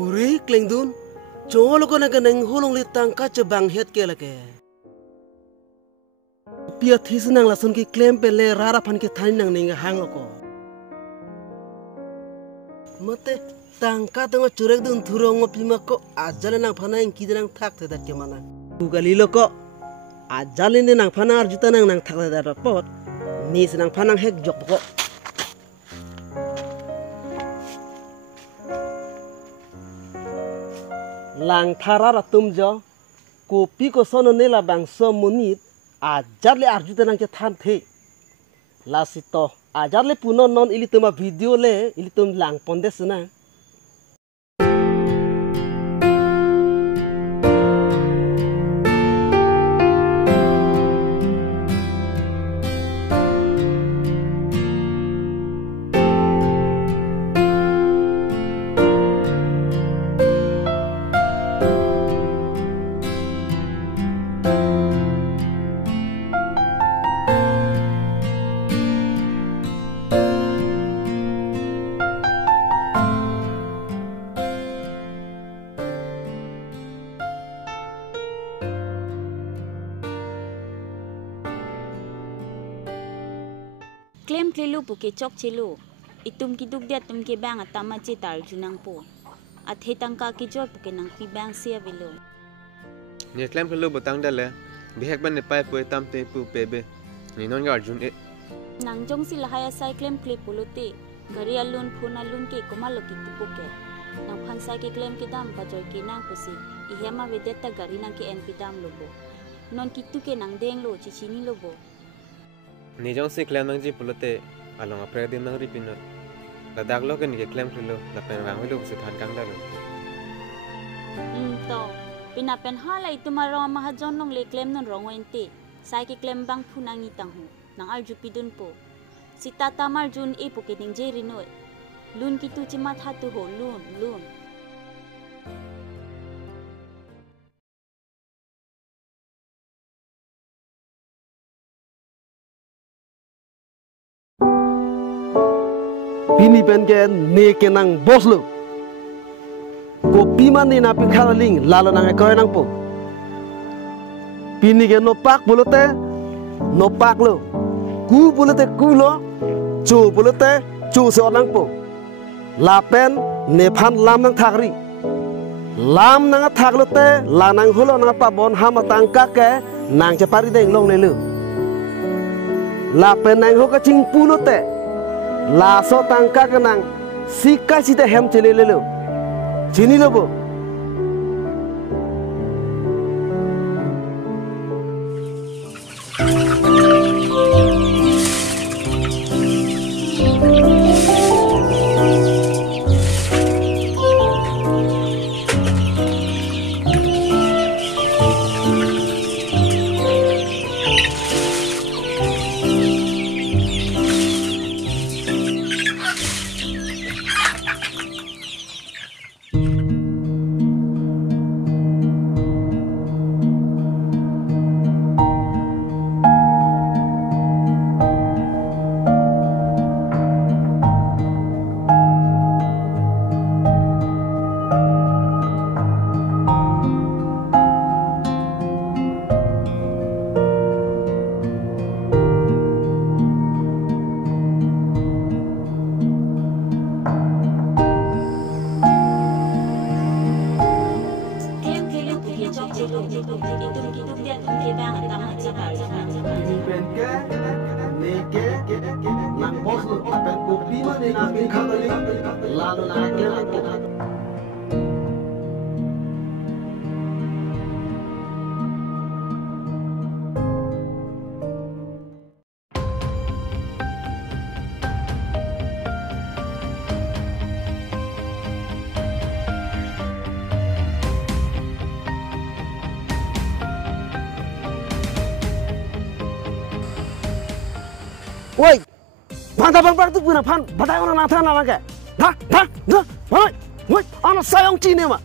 Uri klingdun, colo ko naganeng hulong litang ka cebang het ke lake. Pia thisenang lasun ki claim pele rara pan ki thani nang ninga hang ko. Mate tangka tanga curek dun thurong pima ko ajale nang phana ing kidanang thak theda ke mana. Ugali loko ajale ne nang phana arjuta nang thak theda pot. Nis nang phanang hek jok ko. Lang thara tumjo kopi ko sono nela bang so munit ajarle arjuta nang ke than the lasito ajarle puno non ili tuma video le ili tum lang pondes na Claim klilu puke chok chilu itum ki duk dia tum ke bang atama che tar junang po at hetangka ki jor puke nang pi bang sia velo ni claim klilu botang dale bihek ban ne pai poi tam te pu pebe ni non ga arjun e nang jong si lahaya sai claim klip pulute gari alun phun alun ke komalo ki puke nang phansai ke claim ki dam pa joy ke nang pusi ihema vedeta gari nang ke np dam lobo non ki tu ke nang deng lo chi chini lobo ni jong si claim nang ji pulote along apre dim nang ripinot la dak lo ken ke claim klilo la pen wang lo se than kang dalo to pina pen hala itumaro mahajon nong le claim non rongwente sai ke claim bang phunangi tanghu nang arju pidun po si tata marjun e puke ning je rinoi lun ki tu chima tha tu ho lun Pini pen ke ne ke nang boslo kopi man ni na pi kharaling lalo nang ekoy nang po pini ke no pak bolote no pak lo ku bolote ku lo chu bolote chu so nang po la pen ne phan lam nang thakri lam nang thaklote la nang hulo nang pa bon ham tang ka ke nang che pari deng long le lu la pen nang ho ka ching pulote la so tangka kenang sika sita hem chele lelo chini lobo itu dia banget tamat sekali. Penke, neke, nang bos lu, pen kopi mana nang kali, lalu lagi. Woi, bang tu punya pan, batai orang nanti nama ke? Woi, anak sayang cini mah,